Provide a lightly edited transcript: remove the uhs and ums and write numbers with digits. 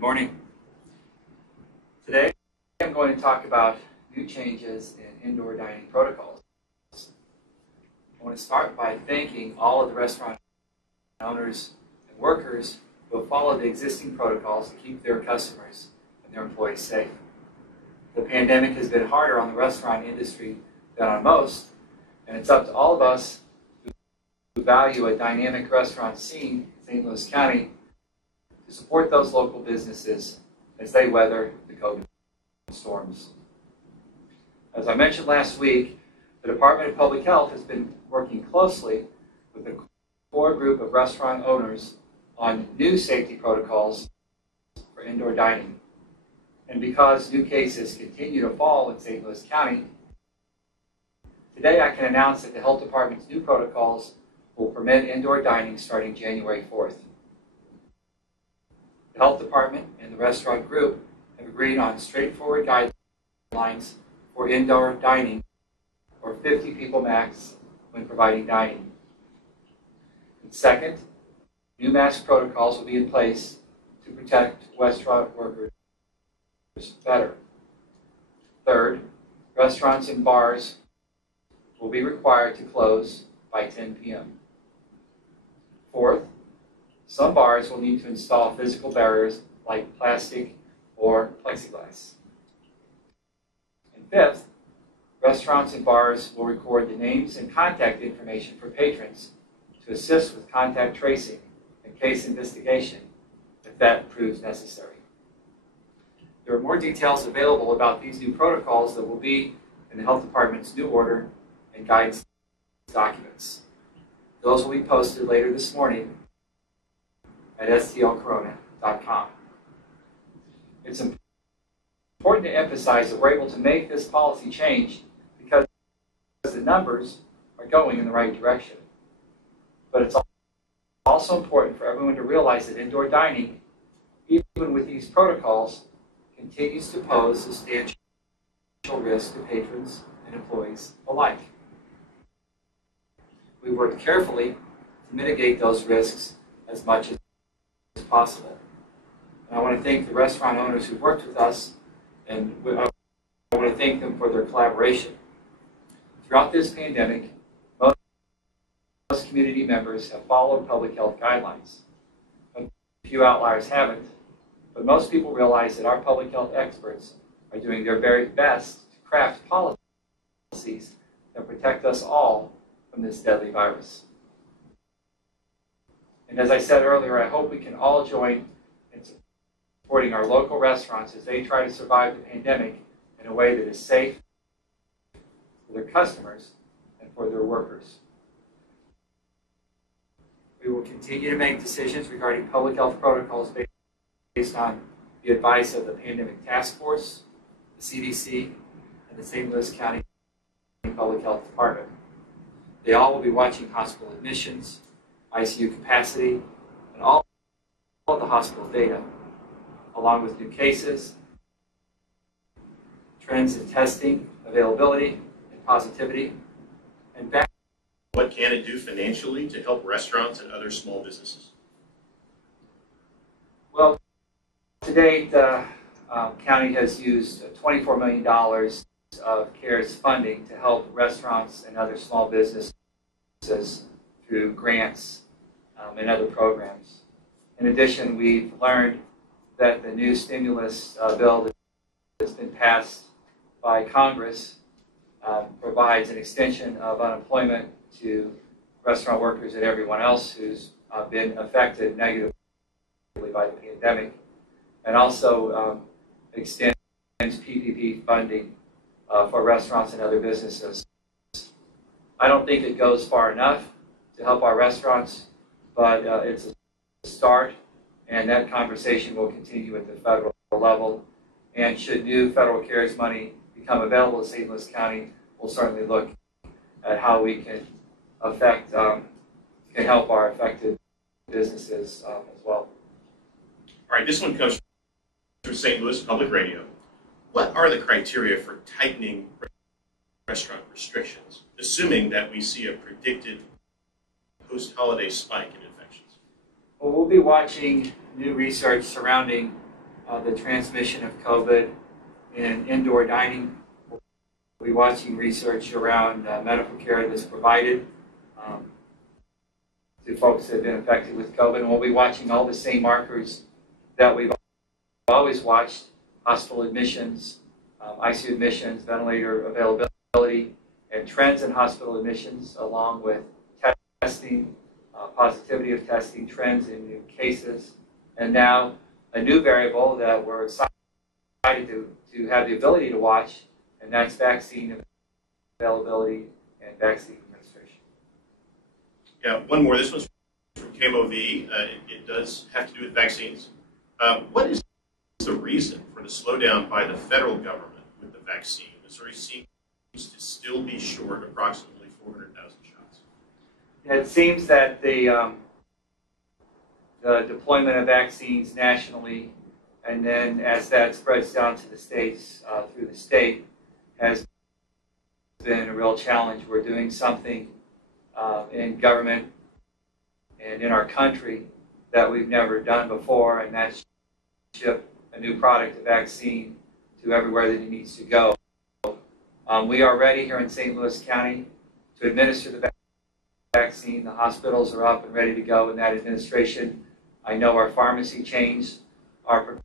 Good morning. Today I'm going to talk about new changes in indoor dining protocols. I want to start by thanking all of the restaurant owners and workers who have followed the existing protocols to keep their customers and their employees safe. The pandemic has been harder on the restaurant industry than on most, and it's up to all of us who value a dynamic restaurant scene in St. Louis County to support those local businesses as they weather the COVID storms. As I mentioned last week, the Department of Public Health has been working closely with a core group of restaurant owners on new safety protocols for indoor dining. And because new cases continue to fall in St. Louis County, today I can announce that the Health Department's new protocols will permit indoor dining starting January 4th. The Health Department and the restaurant group have agreed on straightforward guidelines for indoor dining, or 50 people max when providing dining. And second, new mask protocols will be in place to protect restaurant workers better. Third, restaurants and bars will be required to close by 10 p.m. Fourth, some bars will need to install physical barriers like plastic or plexiglass. And fifth, restaurants and bars will record the names and contact information for patrons to assist with contact tracing and case investigation if that proves necessary. There are more details available about these new protocols that will be in the Health Department's new order and guidance documents. Those will be posted later this morning at stlcorona.com. It's important to emphasize that we're able to make this policy change because the numbers are going in the right direction. But it's also important for everyone to realize that indoor dining, even with these protocols, continues to pose substantial risk to patrons and employees alike. We worked carefully to mitigate those risks as much as possible. And I want to thank the restaurant owners who've worked with us, and I want to thank them for their collaboration. Throughout this pandemic, most community members have followed public health guidelines. A few outliers haven't, but most people realize that our public health experts are doing their very best to craft policies that protect us all from this deadly virus. And as I said earlier, I hope we can all join in supporting our local restaurants as they try to survive the pandemic in a way that is safe for their customers and for their workers. We will continue to make decisions regarding public health protocols based on the advice of the Pandemic Task Force, the CDC, and the St. Louis County Public Health Department. They all will be watching hospital admissions, ICU capacity, and all of the hospital data, along with new cases, trends in testing, availability, and positivity, and back. What can it do financially to help restaurants and other small businesses? Well, to date, the county has used $24 million of CARES funding to help restaurants and other small businesses through grants and other programs. In addition, we've learned that the new stimulus bill that has been passed by Congress provides an extension of unemployment to restaurant workers and everyone else who's been affected negatively by the pandemic, and also extends PPP funding for restaurants and other businesses. I don't think it goes far enough to help our restaurants, but it's a start, and that conversation will continue at the federal level. And should new federal CARES money become available in St. Louis County, we'll certainly look at how we can help our affected businesses as well. All right, this one comes from St. Louis Public Radio. What are the criteria for tightening restaurant restrictions, assuming that we see a predicted post-holiday spike in infections? Well, we'll be watching new research surrounding the transmission of COVID in indoor dining. We'll be watching research around medical care that's provided to folks that have been affected with COVID. And we'll be watching all the same markers that we've always watched: hospital admissions, ICU admissions, ventilator availability, and trends in hospital admissions, along with testing, positivity of testing, trends in new cases, and now a new variable that we're excited to have the ability to watch, and that's vaccine availability and vaccine administration. Yeah, one more. This one's from KMOV. It does have to do with vaccines. What is the reason for the slowdown by the federal government with the vaccine? Missouri seems to still be short approximately 400,000 shots. It seems that the deployment of vaccines nationally, and then as that spreads down to the states through the state, has been a real challenge. We're doing something in government and in our country that we've never done before, and that's ship a new product, a vaccine, to everywhere that it needs to go. We are ready here in St. Louis County to administer the vaccine. The hospitals are up and ready to go in that administration. I know our pharmacy chains are